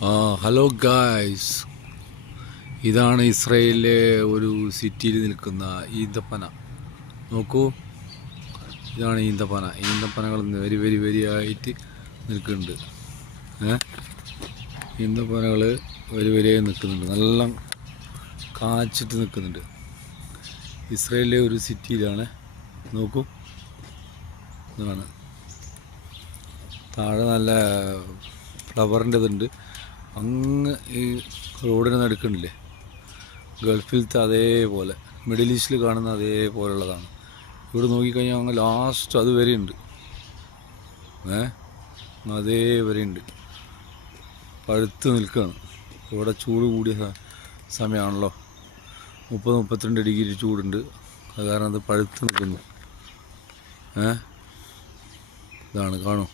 Hello guys, ഇതാണ് ഇസ്രയേലിലെ ഒരു സിറ്റിയിൽ നിൽക്കുന്ന ഈന്തപ്പന. നോക്കൂ, ഇതാണ് ഈന്തപ്പനകൾ വരി നിൽക്കുന്നുണ്ട്. ഈന്തപ്പനകൾ വരിയായി നിൽക്കുന്നുണ്ട്, നല്ല കാച്ചിട്ട് നിൽക്കുന്നുണ്ട്. ഇസ്രയേലിലെ ഒരു സിറ്റിയിലാണ്. നോക്കൂ, ഇതാണ് താഴെ നല്ല ഫ്ലവറിൻ്റെ ഇതുണ്ട്. അങ്ങ് ഈ റോഡിന് നടുക്കുന്നില്ലേ, ഗൾഫിലത്തെ അതേപോലെ, മിഡിൽ ഈസ്റ്റിൽ കാണുന്ന അതേപോലുള്ളതാണ്. ഇവിടെ നോക്കിക്കഴിഞ്ഞാൽ അങ്ങ് ലാസ്റ്റ് അതുവരെ ഉണ്ട്. അതേവരെ ഉണ്ട്, പഴുത്ത് നിൽക്കുകയാണ്. ഇവിടെ ചൂട് കൂടിയ സമയമാണല്ലോ, 30-32 ഡിഗ്രി ചൂടുണ്ട്. അത് കാരണം അത് പഴുത്ത് നിൽക്കുന്നു. ഇതാണ്, കാണൂ.